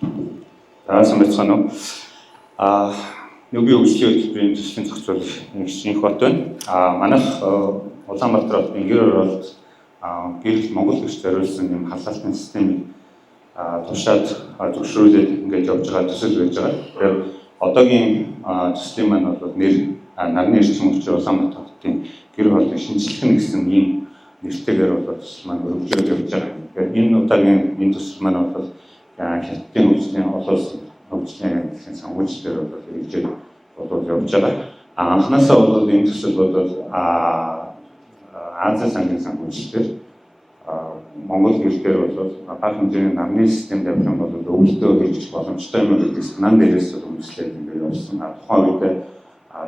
Сайн уу? Нүгийн хөгжлийн хөтөлбөрийн төслийн зохицуулах инх бот байна. Манайх Улаанбаатар хотын гэр оролт гэрэл Монгол гэрч зориулсан юм халаалтын системийг тушаад зөвшөөрүүлээд ингэж явж байгаа төсөл байж байгаа. Тэгэхээр одоогийн төслийн маань бол нэр нарны эрчим хүчээр Улаанбаатар хотын гэр оролтыг шинжлэх гэсэн ийм нэртэйгээр бол маань өргөжлөж явж байгаа. Тэгэхээр энэ удаагийн энэ төсөл маань бол хятадын хөгжлийн олон хөгжлийн гэхин санхүүжилтээр бол хэрэгжиж явж байгаа. Анхнаасаа бол энэ төсөл бол Азийн сангийн санхүүжилтээр Монгол гэрээр бол бага хэмжээний намны систем тавьсан бол өвөлдөө хэрэгжих боломжтой юм гэдэг санаан дээрээс үндэслээд ингээд явсан. Тухайн үед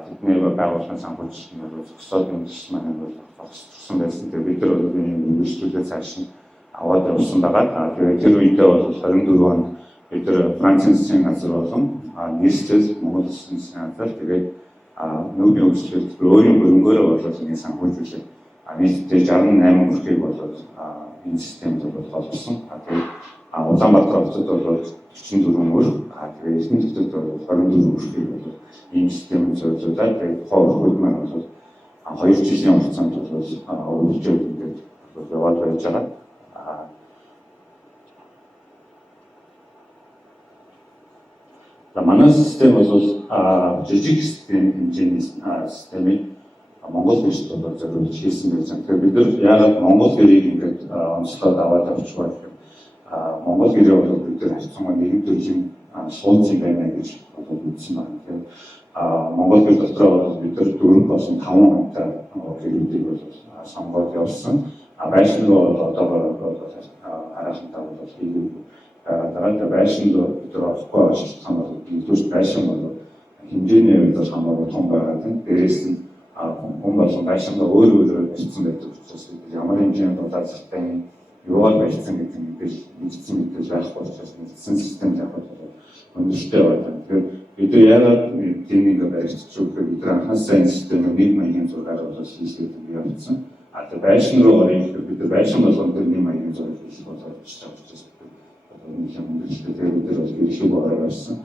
тэдний байгууллагын санхүүжилт нь бол зөксөд үндэслэл маань бол багссан байсан. Тэгээ бид нар бол энэ үргэлжлүүлээд цааш нь аваад явсан байгаа. Тэгээд тэр үедээ бол 24 онд бид нар Францын засгийн газар болон нийслэл Монгол засгийн газар тэгээд нүгийн хөгжлийн өөрийн хөрөнгөөрөө болоод ингэ санхүүжүүлээд нийтдээ 68 бүрхийг болоод энэ системд бол холбосон. Тэгээд Улаанбаатар хотод бол 44 мөр, тэгээд Эрдэнэ хотод бол 24 бүрхийг болоод энэ системд зориулаад тэгээд хойд маань бол 2 жилийн хугацаанд бол өргөжлөж ингээд яваад байж байгаа. Манай систем бол жижиг хэмжээний системийг Монгол гэрчд бол зориулж хийсэн байсан. Тэгэхээр бид нар яагаад Монгол гэрийг ингээд онцлоод аваад авч байгаа гэхээр Монгол гэрээ бол бид нар хайцсан нэгэн төрлийн суулцсан байна гэж бодож үзсэн байна. Тэгэхээр Монгол гэр дотроо бол бид нар 4 болон 5 онтой гэрүүдийг бол сонгоод явсан. Байшин руу одоогоор бол харахтаа бол хийгээгүй. Дараа байшинд бид орохгүй шалтгаан бол нэгдүгээр байшин бол хэмжээний хувьд бол хамаагүй том байгаад байна. Дээрээс нь хүн болон байшингаа өөр барьсан байдаг учраас ямар хэмжээнд дулаан цалтай юугаар барьсан гэдэг нь мэдсэн мэдээж байхгүй учраас мэдсэн систем тавихад бол өндөртэй байна. Тэгэхээр бид нар яагаад тийм нэг барьчих гэхээр бид нар анхаасаа энэ системийг 1.6-аар бол хийлгээд явуулсан. Тэгээд байшин руу орох гэхээр бид нар байшин болгон дээр 1.6-аар хийх болоод байгаа учраас энэ юм дэлгэцээр бид нар бол гэршүүг ороосон.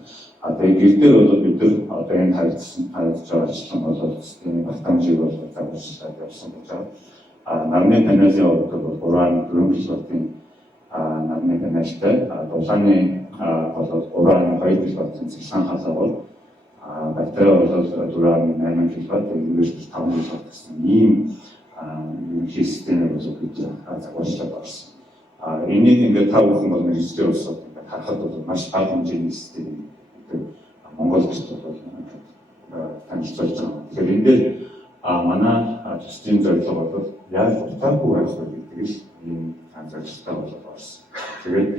Тэгээд гэр дээр бол бид нар одоо энэ харагдаж байгаа ажлын болоод системийн батамжийг бол загварчлаад явсан гэж байна. Нарны панелын хувьд бол 3.4 кВт-ийн нарны панелтай, дулааны болоод 3.2 кВт-ийн цэглэн халаа бол батарей бол 4.8 кВт, инвертер 5 кВт гэсэн ийм ерөнхий системээр бол бид загварчлаад орсон. Энийг ингээд тав хүн бол мэргэжлийн улсууд ингээд харахад бол маш бага хэмжээний систем Монгол гэрт бол танилцуулж байгаа. Тэгэхээр энэ дээр манай төслийн зорилго бол яаж утгаагүй байх вэ гэдэг нь ийм зорилготой болоод орсон. Тэгээд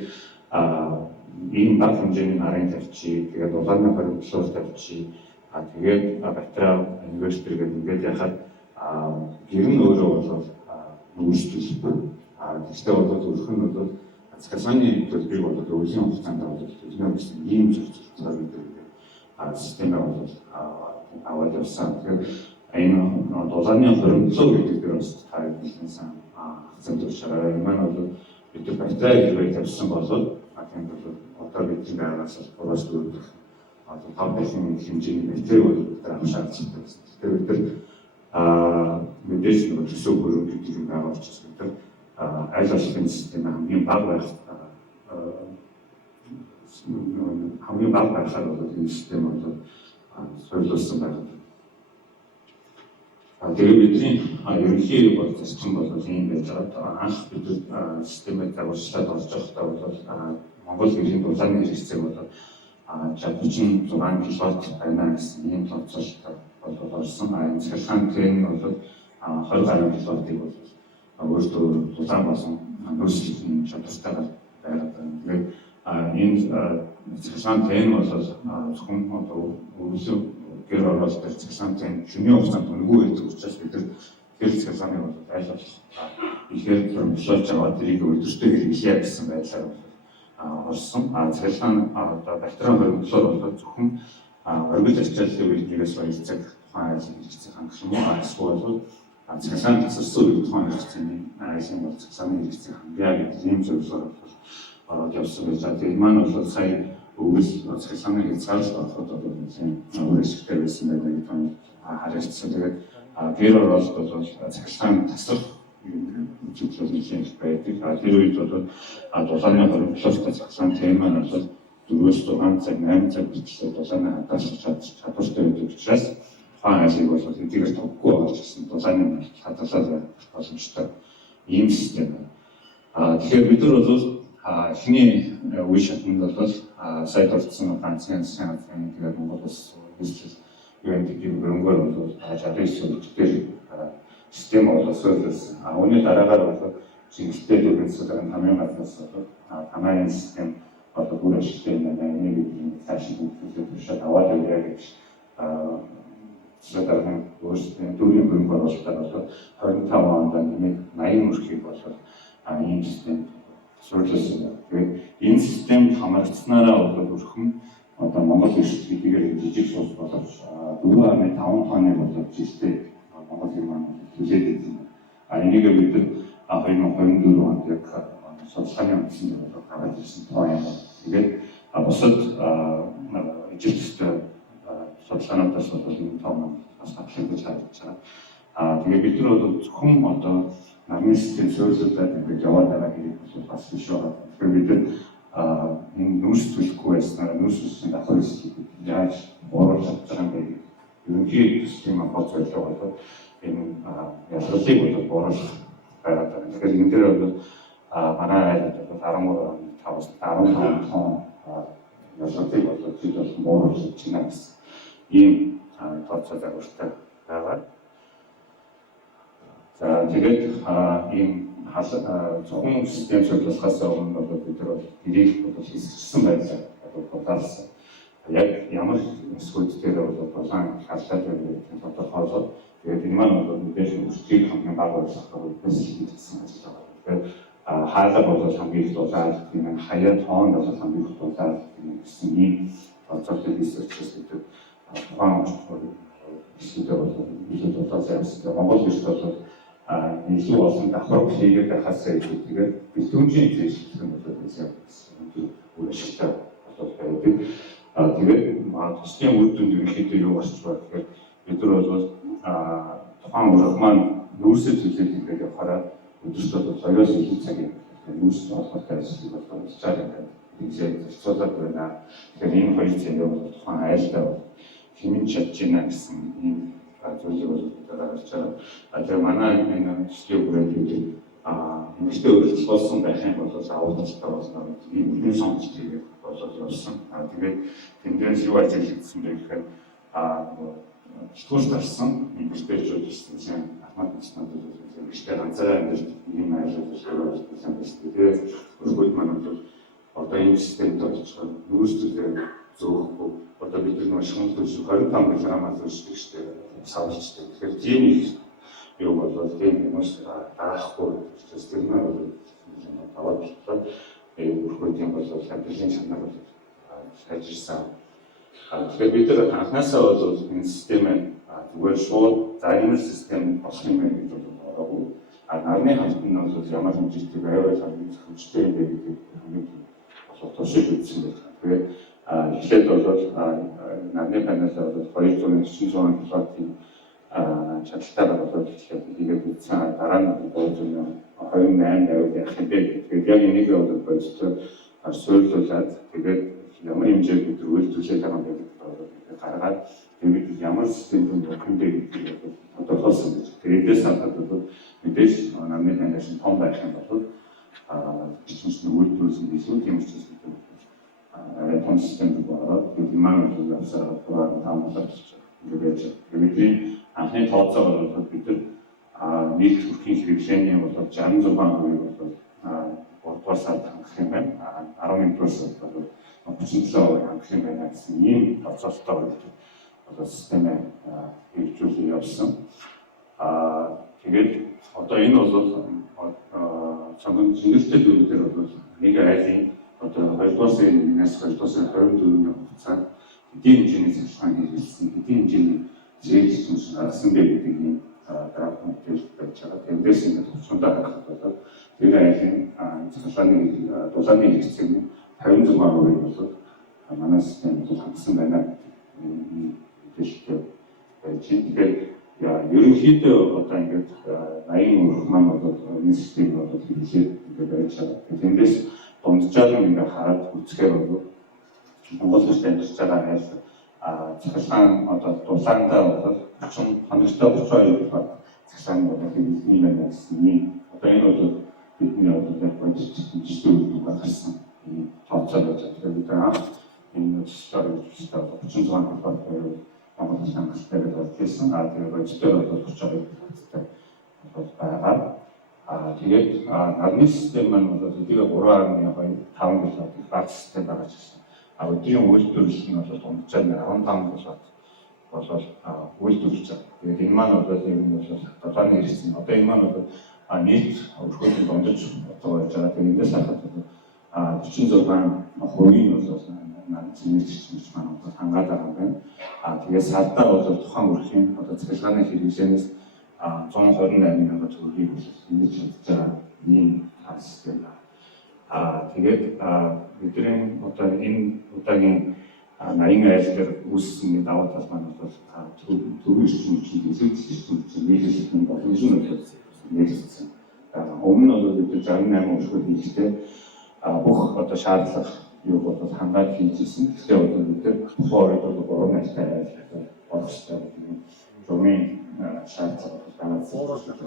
ийм бага хэмжээний нарын тавьчих, тэгээд улааны хоригдлоор тавьчих, тэгээд батарей инвертер гэдэг ингээд яхад гэр нь өөрөө бол нүүрсдэл. Гэхдээ бол өөрөх нь бол цахилгааны төлбөрийг бол өвлийн хугацаанд бол төлнө гэсэн ийм зөвлөлтөөр бид системээ бол аваад явсан. Тэгэхээр энэ дулааны хоригдлоо гэдэг дээр бас таарах гэсэн акцент өгшөөрэй. Энэ маань бол бид батарей хэрэг тавьсан бол тийм бол одоо бидний байгаас буруус дөрөвдөх одоо 5 хэмжээний батарей бол бид авах шаардлагатай гэсэн. Тэгэхээр бид мэдээж нэг төсөв хөрөнгө гэдэг юм байгаа учраас бид аль алсын систем хамгийн бага байхаар бол энэ систем бол зориулсан байна. Тэгээд бидний ерөнхий бол зарчим бол ийм байж байгаа. Анх бид системээр дагуулчлаад орж байхдаа бол Монгол гэрийн дулааны хэрэгцээ бол 36 кВт байна гэсэн ийм тооцоололтой бол орсон. Энэ цахилгаан тэн бол 20 гаруй кВт-ийг бол өөртөө дулаан болсон нөөцийн чадвартайгаар байгаад байна. Тэгээд энэ цэглэн тэн бол зөвхөн одоо өвлөг гэр оролт дээр цэглэн тэн шөнийн хугацаанд өнгөө байдаг учраас бид тэр цэглэнийг бол аль болох ихээр хөрөнгөлөж аваад тэрийг өдөртөө хэрэглэе гэсэн байдлаар орсон. Цэглэн одоо батарей хөрөнгөлөөр бол зөвхөн оргил ачааллын үед нэгээс баяр цаг тухайн ажил хэрэгцээ хангах юм уу? Эсвэл цэглэн тасалсан үед тухайн хэрэгцээний айлын бол цэглэний хэрэгцээ хангая гэдэг ийм зөвлөгөөр бол ороод явсан байж байгаа. Тэгээд маань бол сая өвөл цахилгааны хязгаарч ороход одоо тийм өөрөөсөө байсан байдаг юм харилцсан. Тэгээд гэр оролт бол цахилгаан тасрах зүйлүүд нэг байдаг. Тэр үед бол дулааны хоригдлолтой цахилгаан тема нь бол 4-6 цаг 8 цаг бичлээ дулааны хадгалах чадвартай байдаг учраас тухайн айлыг бол эдгээр тоггүй болж гисэн дулааны хадгалаад явах боломжтой ийм систем. Тэгэхээр бид нар бол эхний үе шатнд бол сая дурдсан ганцхан тэгээд Монголоос үйлчлэл UNDP хөрөнгөөр бол 69 үлдгээр систем боловсруулсан. Үүний дараагаар бол чиглэлтэй дүрмэлсэлэн хамгийн гаднаас хамааны систем одоо бүр ашигтай нэг цаашид төлөвлөж аваад яваа гэж сэтэрхэн өөрсдийн дөрвийн хөрөнгө оруулалтаар бол 25 онд нэг 80 мөрхийг бол ийм систем суурилсан. Тэгээд энэ системд хамрагдсанараа бол өрхөн одоо Монгол эрсдэлээр жижиг сус боловч 4.5 тонны боловч жилдээ Монгол юм төлөөд байсан. Энийг бид 2024 онд яг судалгааны үндсэнд бол гаргаж ирсэн тоо юм. Тэгээд бусад ижилттэй судалгаанаас бол энэ тоо бас батлагдаж байгаа. Тэгээд бид нар бол зөвхөн одоо нарны систем суурилуулаад ингээд яваад байгаа хэрэг бас биш байгаа. Тэгэхээр бид энэ нүс төлөхгүй байснаар нүс үсгийн давхар эсрэг яаж оруулж чадчих юм бэ? Ерөнхий систем апproach байлгаа бол энэ ялгарлыг бол оруулах байгаа. Тэгэхээр энэ дээр бол манай айлд бол 13.5-15 тонн ялгарлыг бол бид бол оруулж чинь гэсэн ийм тооцоо загвартай байгаа. За тэгээд ийм зөвхөн систем суурилахаас өмнө бол бид нар ирэх бол хийсгэсэн байлаа. Бодлоос яг ямар эсвэл дээр бол болон халдаад байдаг тодорхойлоод тэгээд энэ маань бол мэдээж үржих хамгийн бага болгох үедээс хийгдсэн ажил байгаа. Тэгэхээр хаалга бол хамгийн их дулаад энэ хаяа тоон бол хамгийн их дулаад гэсэн ийм тооцоолтыг хийсгэсэн гэдэг тухайн эсвэл бол илүү дулаад явсан. Монгол ирс бол илүү олон давхар хийгээд байхаас илүү тэгээд бэлтгэмжийн зэвсэг юм бол байсан үйл ашигтай болоод байдаг. Тэгээд тусдын үр дүнд ерөнхийдөө юу гарч байгаа гэхээр бид нар бол тухайн ураг маань нүүрсээ төлөөлж ингээд явахаараа өдөртөө 2-оос илүү цагийн нүүрс олохтой ажил болж байгаа юм. Ингээд зөвцөлөд байна. Тэгэхээр энэ хоёр зүйл бол тухайн айлдаа хэмнэн чадж байна гэсэн ийм зүйлийг бол гаргаж байгаа. Тэгэхээр манай энэ төслийн бүрэлдэхүүн эмэгтэй өргөжл болсон байх юм бол авалттай болно. Ийм үхэн сонгож тэгээд болоод явсан. Тэгээд тэндээс юу ажиглагдсан бэ гэхээр сэтгүүлд гарсан эмэгтэйчүүд гэсэн ахмад эмэгтэй ганцаараа амьд ийм айлууд болсон байсан. Тэгээд өргөд маань бол одоо энэ системд очиж нүүрсдэлээр зөөхгүй одоо бид нэг шунал төлөв 25 кг зөөждөг штеп савчдаг. Тэгэхээр тийм их юу болоод тийм хүмүүс даахгүй учраас тэр нь бол таваад болоод өргөдийн бол хамтлагийн чанар бол сайжирсан. Тэгэхээр бид нар анхнаасаа бол энэ системээ зүгээр шууд за энэ систем болох юм байна гэж бодоогүй. Нарны хамт нь бол ямар хэмжээтэй байвал хамгийн зөвхөстэй юм бэ гэдэг хамгийн тушиж үзсэн байх. Тэгээд эхлээд бол нарны панелаар бол 200-900 киловаттын чадaltaй болоод тэгээд үзсэн дараа нь 28 давид явах юм бэ. Тэгээд яг энийг бол бодсон суурилуулад тэгээд ямар хэмжээг бид үйлдвэрлэж байгаа юм бэ гэдэг гаргаад тэгээд ямар систем болох юм бэ гэдэг тодорхойлсон гэж. Тэрээс хадгалаад бол мэдээж нарны панелс том байх юм бол бичмэсний үйлдвэрлэсэн гэсэн тийм учраас том систем болоод тэгээд маань бол явсаар таамаглаж ингээд бидний анхны тооцоогоор бол бид нар нийт төрхийн хэрэглээний бол 66% бол 3-р сард хангах юм байна. 11-р сард бол 37% хангах юм байна гэсэн ийм тооцоололтой бол системээ хэрэгжүүлээ явсан. Тэгээд одоо энэ бол цонхон зингэлтэй дүрмээр бол нэг айлын одоо 2-р сарын 1-ээс 2-р сарын 24-ний хугацаанд эдийн хэмжээний цахилгаан хийлгэсэн, эдийн хэмжээний зээлжлүүлсэн гаргасан бэ гэдэг ийм график мэдээлэл байж байгаа. Тэндээс ингээд 30-аад харахад бол тэр айлын дулааны хэрэгцээний 56% бол манай системд хангасан байна гэдэг байж байна. Тэгэхээр ерөнхийдөө одоо ингээд 80% маань бол энэ систем бол хэрэглээд ингээд байж байгаа. Тэндээс дунджаар нь ингээд хараад үзэхээр бол Монгол улс амьдарч байгаа айл цахилгаан одоо дулаандаа бол 32% баг цахилгаан бол хэрэглэний байна гэсэн юм. Одоо энэ бол бидний одоо яг бодит гарсан тооцоо байж байгаа. Энэ стори 36% баг Монгол улсын хангалттай гэж хэлсэн. Тэгээд бодитоор бол 30% байгаа. Тэгээд нарны систем маань бол хэдийгээр 3.5 киловатт баг систем байгаа ч гэсэн өдрийн үйлдвэрлэл нь бол дунджаар 15 киловатт болол үйлдвэрлэж байгаа. Тэгээд энэ маань бол ер нь бол дулааны хэрэгцээ. Одоо энэ маань бол нийт өрхөөний дундаж одоо байж байгаа. Тэгээд эндээс харахад 46% нь бол нэмэгдэж маань хангаад байгаа юм байна. Тэгээд сардаа бол тухайн өрхийн одоо цахилгааны хэрэглэнээс 128,000 төгрөгийг нэмж чадж байгаа ийм систем байна. Тэгээд бидний одоо энэ удаагийн 80 айл дээр үүссэн даваа тал маань бол төвийн эрчимчийн нийлүүлсэн боломжтой нийлүүлсэн. Өмнө нь бол бид 68 өрхөд хийхдээ бүх одоо шаардлага юу бол хангаад хийжсэн. Тэгэхээр одоо бид тухайн үед бол 3 айлтай айл болох хэрэгтэй. Журмын шаардлага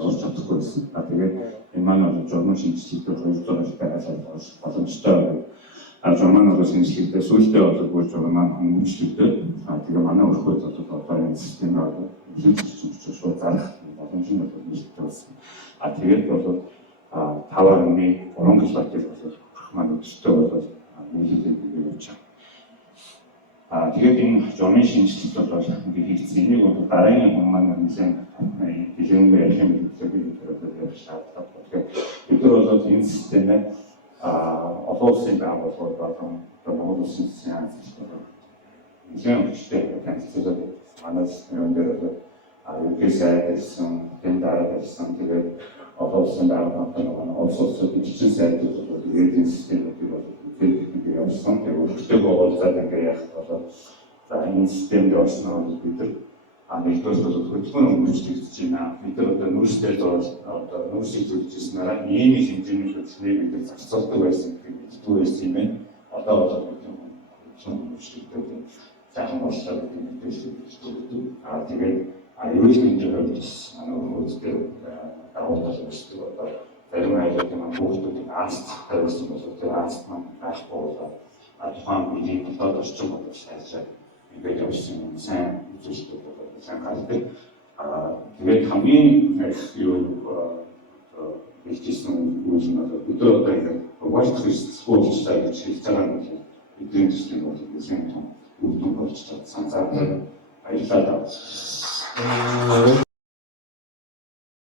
орж чадахгүй байсан. Тэгээд энэ маань бол журмын шинжилгээ 200 айлтай айл боломжтой. Журмын бол шинжилгээдээ сүүлдээ бол бүр журмын маань хөнгөлөлтөд тэгээд манай өрхөд одоо энэ системээр хийчих шууд зарах боломжтой нэлээд болсон. Тэгээд бол 5.3 киловаттыг бол маань өчтөө бол нийлүүлээд явж байгаа. Тэгээд энэ журмын шинжилгээ бол ингээд хийгдсэн. Энийг бол дараагийн хүн маань нэлээд дэлгэрэнгүй ярих юм гэдэг шаардлага. Тэгэхээр бид нар бол энэ системээ олон улсын байгууллагууд болон Монгол улсын засгийн газар нэлээд хүчтэй танилцуулаад манай системээр дээр UPSI гэсэн, Тэндар гэсэн тэгээд олон улсын байгууллагууд улс улсууд бичсэн сайдууд бол энэ системүүдийг бол тэгээд явуулсан. Тэгээд өөртөө боолзаад ингээд яах болоо за энэ системд орсноо бид нар нэгдүгээр бол хөдөлгөөний хөгжиж байна. Бид нар одоо нүүрстэй одоо нүүрсийг зөвлөжсэн дараа ийм хэмжээний хөдөлгөөнийг бид нар зарцуулдаг байсан гэдэг хэлдэг байсан юм байна. Одоо бол хөгжүүлдэг заахан боллоо гэдэг мэдээлэл өгдөг. Тэгээд ерөнхийдөө хөгжиж манай хөгжөлтэй дагуулж өсдөг одоо зарим айлууд маань хүүхдүүдийг аст тавьсан бол тэр аст маань байхгүй болоо тухайн бидний дотоод орчин бодож сайжраад ингээд явсан юм сайн үзүүлэлтүүд сайн гардаг. Тэгээд хамгийн юу хэлжсэн үйл нь бол бид одоо ингээд Washington School-тай гэж хэлж байгаа юм. Бидний систем бол сайн том үйл болж чадсан. За баярлалаа.